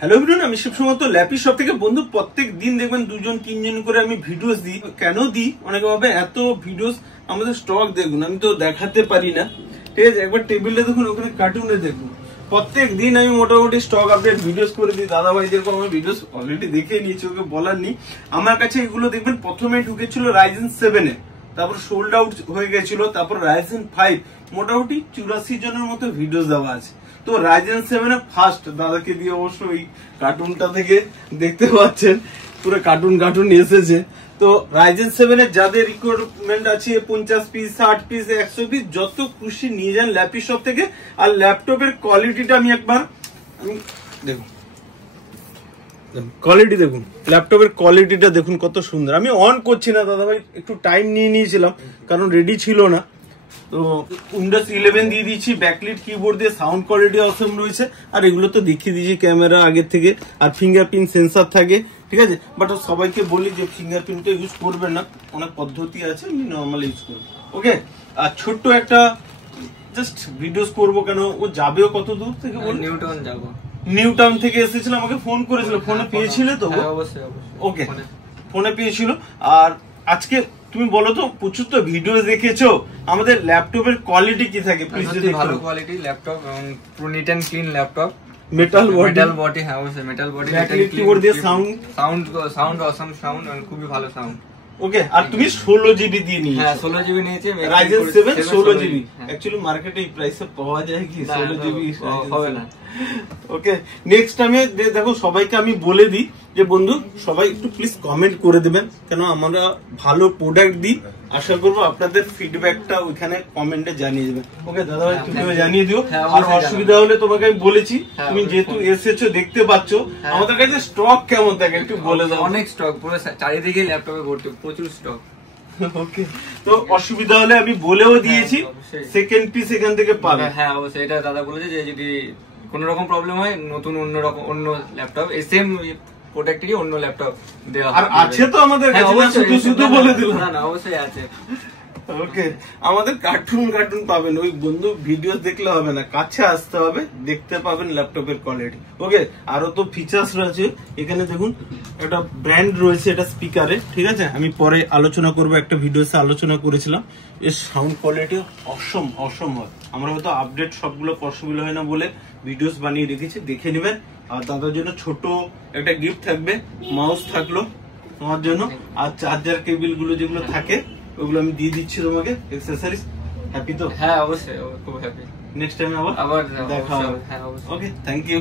Hello everyone, আমি শিবসমত laptop shop থেকে। বন্ধু, প্রত্যেক দিন দেখবেন 2 জন 3 জন করে আমি ভিডিওস দিই। কেন দিই অনেকে ভাবে এত ভিডিওস, আমাদের স্টক দেখুন, আমি তো দেখাতে পারি না। ঠিক আছে, একবার টেবিলটা দেখুন, ওখানে কার্টুনে দেখুন। প্রত্যেক দিন আমি মোটামুটি স্টক আপডেট ভিডিওস করে দিই। দাদা ভাইদেরকে আমার ভিডিওস অলরেডি দেখে নিয়েছি, ওকে বলার নেই। আমার কাছে এগুলো দেখবেন প্রথমে ঢুকেছিল রাইজেন 7 এ, তারপর সোল্ড আউট হয়ে গেছিল, তারপর রাইজেন 5, মোটামুটি 84 জনের মতো ভিডিওস দেওয়া আছে। তো রাইজেন 7 এ ফার্স্ট দাদাকে দিয়ে অবশ্য এই কার্টুনটা থেকে দেখতে পাচ্ছেন পুরো কার্টুন এসেছে। তো রাইজেন 7 এর যাদের রিকোয়ারমেন্ট আছে 50 পিস, 60 পিস, 100 পিস, যত খুশি নিয়ে যান ল্যাপটপ শপ থেকে। আর ল্যাপটপের কোয়ালিটিটা আমি দেখুন, কোয়ালিটি দেখুন, ল্যাপটপের কোয়ালিটিটা দেখুন কত সুন্দর। আমি অন করছি না দাদা ভাই, একটু টাইম নিয়ে নিয়েছিলাম কারণ রেডি ছিল না। তো উইন্ডোজ 11 দিয়ে দিয়েছি, ব্যাকলিট কিবোর্ড দিয়ে, সাউন্ড কোয়ালিটি অসম রয়েছে। আর এগুলো তো দেখিয়ে দিয়েছি ক্যামেরা আগের থেকে, আর ফিঙ্গারপ্রিন্ট সেন্সর থাকে, ঠিক আছে। বাট সবাইকে বলি যে ফিঙ্গারপ্রিন্ট তো ইউজ করবেন না, অনেক পদ্ধতি আছে, আমি নর্মাল ইউজ করবো। ওকে, আর ছোট্ট একটা জাস্ট ভিডিওস করবো। কেন ও যাবেও কত দূর থেকে? নিউটাউন যাবো। নিউটাউন থেকে এসেছিল, আমাকে ফোন করেছিল। ফোনে পেয়েছিলে তো? অবশ্যই। ওকে, ফোনে পেয়েছিল। আর আজকে তুমি বলো তো, প্রচুর তো ভিডিও দেখেছো, আমাদের ল্যাপটপের কোয়ালিটি কি থাকে প্লিজ? ভালো কোয়ালিটি ল্যাপটপ, পুরো neat and clean laptop, metal body. হ্যাঁ অবশ্যই মেটাল বডি, কিবোর্ড দিয়ে, সাউন্ড অসম সাউন্ড, খুবই ভালো সাউন্ড। ওকে, আর তুমি 16 জিবি দিয়ে নিয়েছো? হ্যাঁ 16 জিবি নিয়েছি। Ryzen 7 16 GB. অ্যাকচুয়ালি মার্কেটে এই প্রাইসে পাওয়া যায় কি 16 জিবি? হবে না। ওকে, নেক্সট টাইমে দেখো, সবাইকে আমি বলে দিই যে বন্ধু সবাই একটু প্লিজ কমেন্ট করে দেবেন, কেন আমরা ভালো প্রোডাক্ট দিই। আশা করবো আপনাদের ফিডব্যাকটা ওইখানে কমেন্টে জানিয়ে দেবেন। ওকে দাদা ভাই, তুমি জানিয়ে দিও। আর অসুবিধা হলে তোমাকে আমি বলেছি, তুমি যেহেতু এসেছো দেখতে পাচ্ছ, আমাদের কাছে স্টক কেমন থাকে একটু বলে দাও। অনেক স্টক, পুরো চারিদিকে ল্যাপটপে ভর্তি, প্রচুর স্টক। ওকে, তো অসুবিধা হলে আমি বলেও দিয়েছি, সেকেন্ড পিস এখান থেকে পাবে। হ্যাঁ অবশ্যই, এটা দাদা বলেছে যে যদি কোন রকম প্রবলেম হয়, নতুন অন্য ল্যাপটপ, সেম প্রোডাক্টেরই অন্য ল্যাপটপ দেওয়া আর আছে তো আমাদের কাছে, শুধু বলে দিলাম। না অবশ্যই আছে। ওকে, আমাদের কার্টুন পাবেন। ওই বন্ধু ভিডিও দেখলে হবে না, কাছে আসতে হবে, দেখতে পাবেন ল্যাপটপের কোয়ালিটি। ওকে, আরো তো ফিচার্স রয়েছে এখানে দেখুন, একটা ব্র্যান্ড রয়েছে এটা স্পিকারে, ঠিক আছে। আমি পরে আলোচনা করবো, একটা ভিডিওতে আলোচনা করেছিলাম। এর সাউন্ড কোয়ালিটি অসম হয়। আমরা হয়তো আপডেট সবগুলো পসিবল হয় না বলে ভিডিওস বানিয়ে রেখেছি, দেখে নেবেন। আর দাদার জন্য ছোট একটা গিফট থাকবে, মাউস থাকলো তোমার জন্য, আর চার্জার কেবিল গুলো যেগুলো থাকে ওগুলো আমি দিয়ে দিচ্ছি তোমাকে, অ্যাকসেসরিজ। হ্যাপি তো? হ্যাঁ অবশ্যই, খুব হ্যাপি। নেক্সট টাইম আবার দেখা হবে। ওকে, থ্যাংক ইউ।